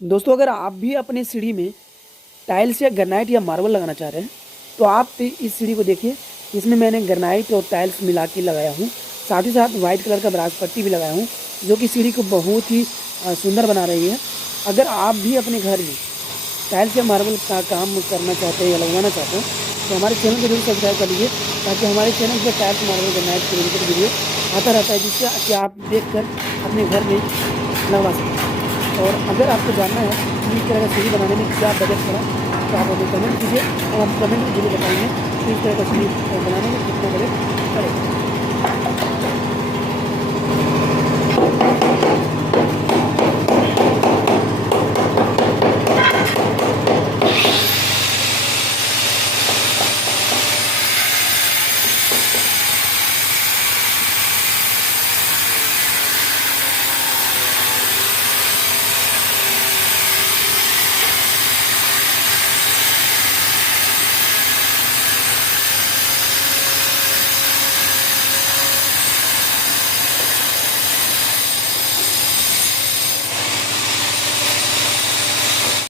दोस्तों अगर आप भी अपनी सीढ़ी में टाइल्स या ग्रेनाइट या मार्बल लगाना चाह रहे हैं तो आप इस सीढ़ी को देखिए। इसमें मैंने ग्रेनाइट और टाइल्स मिला के लगाया हूँ, साथ ही साथ वाइट कलर का ब्रास पट्टी भी लगाया हूँ, जो कि सीढ़ी को बहुत ही सुंदर बना रही है। अगर आप भी अपने घर में टाइल्स या मार्बल का काम करना चाहते हैं या लगवाना चाहते हैं तो हमारे चैनल को जरूर सब्सक्राइब कर लीजिए, ताकि हमारे चैनल पर टाइल्स मार्बल ग्रेनाइट के रिलेटेड वीडियो आता रहता है, जिससे कि आप देखकर अपने घर में लगवा सकते हैं। और अगर आपको जानना है कि इस तरह का सीढ़ी बनाने में क्या बजट पड़ा तो आप हमें कमेंट कीजिए और हम कमेंट में जरूर बताएंगे कि इस तरह का सीढ़ी बनाने में कितना बजट पड़ेगा।